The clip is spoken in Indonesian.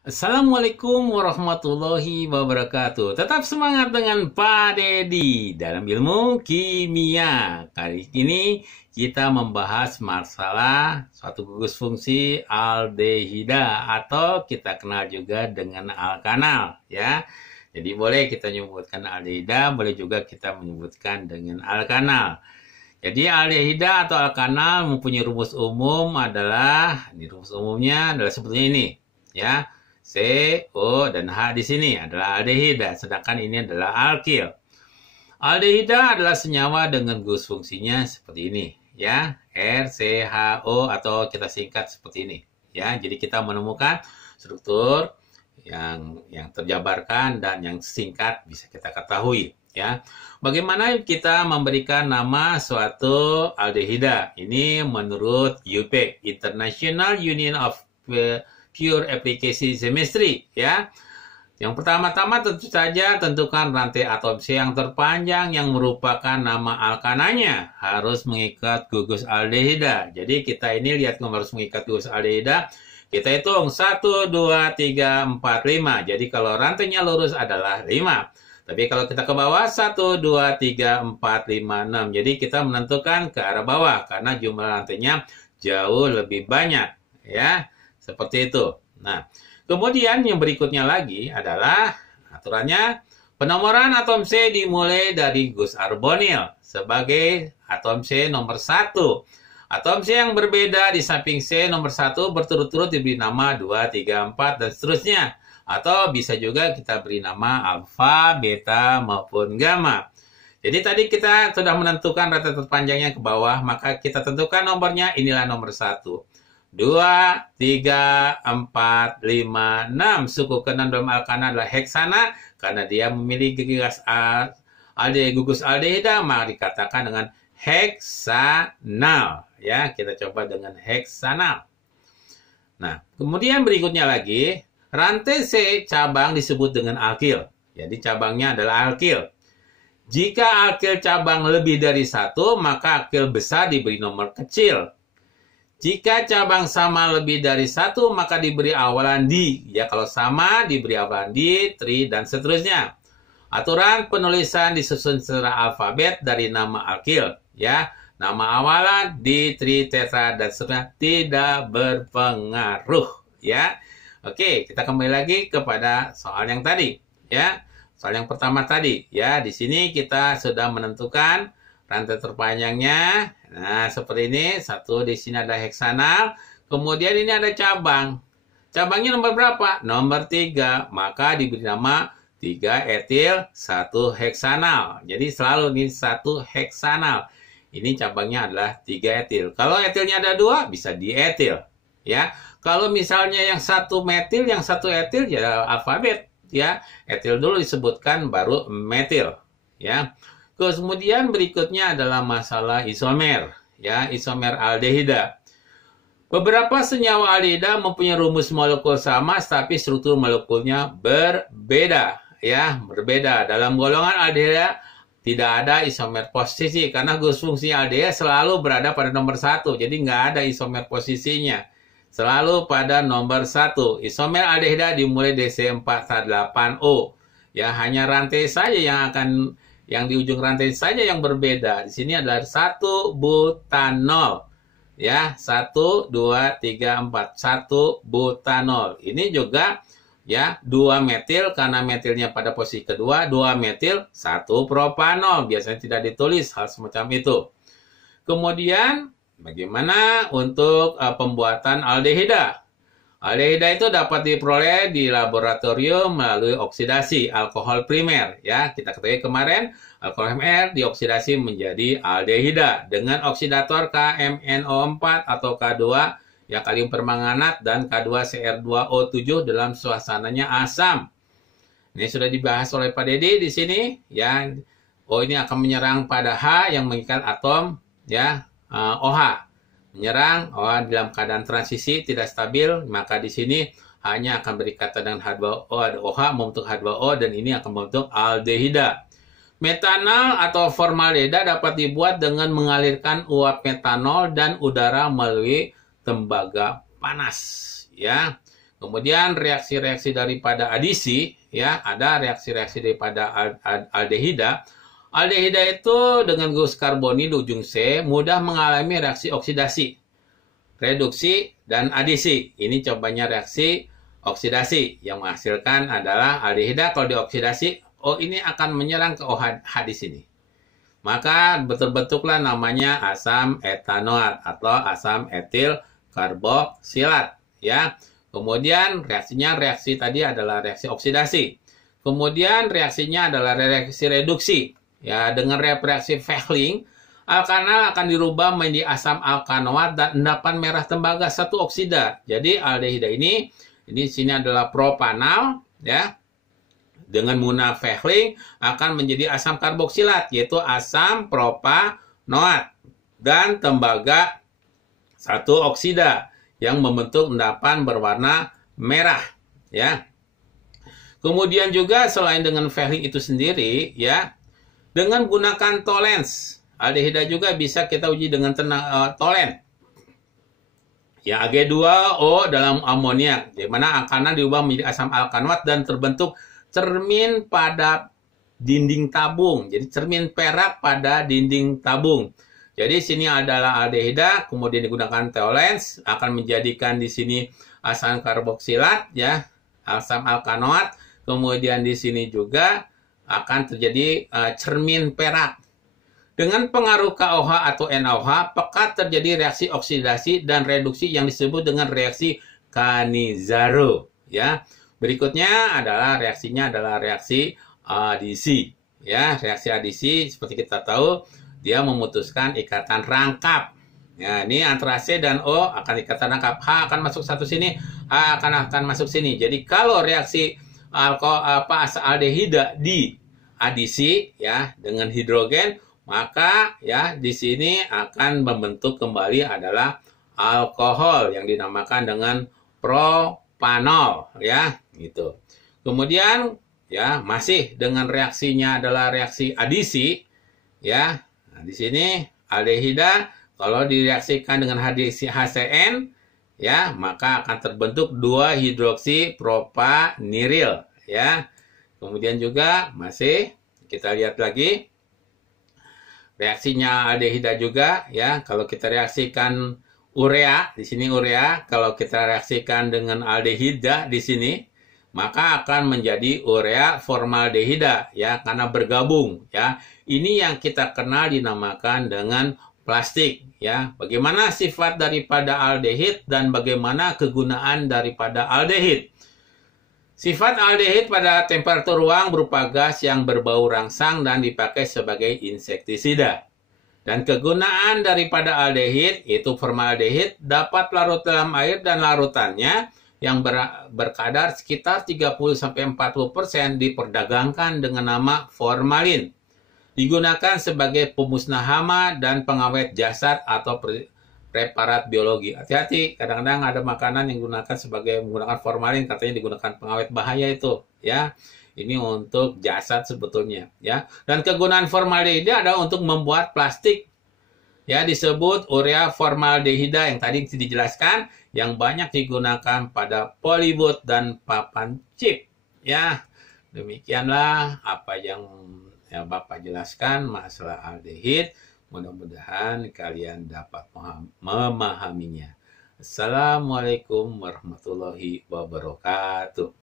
Assalamualaikum warahmatullahi wabarakatuh. Tetap semangat dengan Pak Dedi dalam ilmu kimia. Kali ini kita membahas masalah suatu gugus fungsi aldehida atau kita kenal juga dengan alkanal ya. Jadi boleh kita menyebutkan aldehida, boleh juga kita menyebutkan dengan alkanal. Jadi aldehida atau alkanal mempunyai rumus umum rumus umumnya adalah seperti ini ya. C, O, dan H di sini adalah aldehida, sedangkan ini adalah alkil. Aldehida adalah senyawa dengan gugus fungsinya seperti ini, ya, RCHO atau kita singkat seperti ini, ya. Jadi kita menemukan struktur yang terjabarkan dan yang singkat bisa kita ketahui, ya. Bagaimana kita memberikan nama suatu aldehida? Ini menurut UP, International Union of Pure Application Chemistry ya. Yang pertama-tama tentu saja tentukan rantai atom C yang terpanjang yang merupakan nama alkananya harus mengikat gugus aldehida. Jadi kita ini lihat harus mengikat gugus aldehida. Kita hitung 1, 2, 3, 4, 5. Jadi kalau rantainya lurus adalah 5. Tapi kalau kita ke bawah 1, 2, 3, 4, 5, 6. Jadi kita menentukan ke arah bawah karena jumlah rantainya jauh lebih banyak ya. Seperti itu. Nah, kemudian yang berikutnya lagi adalah aturannya penomoran atom C dimulai dari gugus arbonil sebagai atom C nomor 1. Atom C yang berbeda di samping C nomor 1 berturut-turut diberi nama 2, 3, 4, dan seterusnya. Atau bisa juga kita beri nama alfa, beta, maupun gamma. Jadi tadi kita sudah menentukan rantai terpanjangnya ke bawah, maka kita tentukan nomornya, inilah nomor 1. 2, 3, 4, 5, 6. Suku ke-6 dalam alkana adalah heksana. Karena dia memiliki gugus aldehida, maka dikatakan dengan heksanal. Ya, kita coba dengan heksanal. Nah, kemudian berikutnya lagi, rantai C cabang disebut dengan alkil. Jadi cabangnya adalah alkil. Jika alkil cabang lebih dari 1, maka alkil besar diberi nomor kecil. Jika cabang sama lebih dari 1, maka diberi awalan di. Ya, kalau sama diberi awalan di, tri, dan seterusnya. Aturan penulisan disusun secara alfabet dari nama alkil. Ya, nama awalan, di, tri, tetra, dan seterusnya tidak berpengaruh. Ya, oke, kita kembali lagi kepada soal yang tadi. Ya, soal yang pertama tadi. Ya, di sini kita sudah menentukan rantai terpanjangnya. Nah, seperti ini. Satu di sini ada heksanal. Kemudian ini ada cabang. Cabangnya nomor berapa? Nomor 3. Maka diberi nama 3 etil, 1 heksanal. Jadi selalu ini 1 heksanal. Ini cabangnya adalah 3 etil. Kalau etilnya ada 2, bisa dietil. Ya. Kalau misalnya yang 1 metil, yang 1 etil, ya alfabet. Ya. Etil dulu disebutkan, baru metil. Ya. Kemudian berikutnya adalah masalah isomer, ya, isomer aldehida. Beberapa senyawa aldehida mempunyai rumus molekul sama, tapi struktur molekulnya berbeda, ya, berbeda. Dalam golongan aldehida tidak ada isomer posisi, karena gugus fungsi aldehida selalu berada pada nomor 1, jadi nggak ada isomer posisinya. Selalu pada nomor 1. Isomer aldehida dimulai dari C4H8O. Ya, hanya rantai saja yang di ujung rantai saja yang berbeda. Di sini adalah 1 butanol. Ya, 1, 2, 3, 4. 1 butanol. Ini juga ya 2 metil karena metilnya pada posisi kedua, 2 metil, 1 propanol. Biasanya tidak ditulis hal semacam itu. Kemudian bagaimana untuk pembuatan aldehida? Aldehida itu dapat diperoleh di laboratorium melalui oksidasi alkohol primer. Ya, kita ketahui kemarin alkohol primer dioksidasi menjadi aldehida dengan oksidator KMNO4 atau K2 ya kalium permanganat dan K2CR2O7 dalam suasananya asam. Ini sudah dibahas oleh Pak Dedi di sini. Ya, ini akan menyerang pada H yang mengikat atom ya OH. Menyerang dalam keadaan transisi tidak stabil, maka di sini hanya akan berikatan dengan H2O, ada OH membentuk H2O dan ini akan membentuk aldehida. Metanol atau formaldehida dapat dibuat dengan mengalirkan uap metanol dan udara melalui tembaga panas, ya. Kemudian reaksi-reaksi daripada adisi, ya, ada reaksi-reaksi daripada aldehida. Aldehida itu dengan gugus karboni di ujung C mudah mengalami reaksi oksidasi, reduksi, dan adisi. Ini contohnya reaksi oksidasi yang menghasilkan adalah aldehida. Kalau dioksidasi, ini akan menyerang ke OH di sini. Maka bentuklah namanya asam etanoat atau asam etil karboksilat, ya. Kemudian reaksi tadi adalah reaksi oksidasi. Kemudian reaksinya adalah reaksi reduksi. Ya, dengan reaksi Fehling, alkanal akan dirubah menjadi asam alkanoat dan endapan merah tembaga 1 oksida. Jadi aldehida ini di sini adalah propanal, ya. Dengan menggunakan Fehling akan menjadi asam karboksilat, yaitu asam propanoat dan tembaga 1 oksida yang membentuk endapan berwarna merah, ya. Kemudian juga selain dengan Fehling itu sendiri, ya, dengan gunakan tolens, aldehida juga bisa kita uji dengan tolen. Ya, Ag2O dalam amoniak, di mana alkana diubah menjadi asam alkanoat dan terbentuk cermin pada dinding tabung. Jadi cermin perak pada dinding tabung. Jadi sini adalah aldehida, kemudian digunakan tolens akan menjadikan di sini asam karboksilat, ya, asam alkanoat. Kemudian di sini juga akan terjadi cermin perak. Dengan pengaruh KOH atau NaOH, pekat terjadi reaksi oksidasi dan reduksi yang disebut dengan reaksi Cannizzaro, ya. Berikutnya adalah reaksinya adalah reaksi adisi, ya. Reaksi adisi seperti kita tahu dia memutuskan ikatan rangkap. Ya, ini antara C dan O akan ikatan rangkap. H akan masuk satu sini, H akan masuk sini. Jadi kalau reaksi aldehida di adisi, ya, dengan hidrogen, maka, ya, di sini akan membentuk kembali adalah alkohol yang dinamakan dengan propanol, ya, gitu. Kemudian, ya, masih dengan reaksinya adalah reaksi adisi, ya. Nah, di sini aldehida kalau direaksikan dengan HCN, ya, maka akan terbentuk 2 hidroksi propaniril, ya. Kemudian juga masih kita lihat lagi reaksinya aldehida juga, ya. Kalau kita reaksikan urea, di sini urea, kalau kita reaksikan dengan aldehida di sini, maka akan menjadi urea formaldehida, ya, karena bergabung, ya. Ini yang kita kenal dinamakan dengan plastik, ya. Bagaimana sifat daripada aldehid dan bagaimana kegunaan daripada aldehid. Sifat aldehid pada temperatur ruang berupa gas yang berbau rangsang dan dipakai sebagai insektisida. Dan kegunaan daripada aldehid, yaitu formaldehid, dapat larut dalam air dan larutannya yang berkadar sekitar 30-40% diperdagangkan dengan nama formalin. Digunakan sebagai pemusnah hama dan pengawet jasad atau preparat biologi. Hati-hati, kadang-kadang ada makanan yang menggunakan formalin, katanya digunakan pengawet bahaya itu, ya. Ini untuk jasad sebetulnya, ya. Dan kegunaan formaldehida adalah untuk membuat plastik, ya, disebut urea formaldehida yang tadi dijelaskan, yang banyak digunakan pada Polybut dan papan chip, ya. Demikianlah apa yang Bapak jelaskan masalah aldehid. Mudah-mudahan kalian dapat memahaminya. Assalamualaikum warahmatullahi wabarakatuh.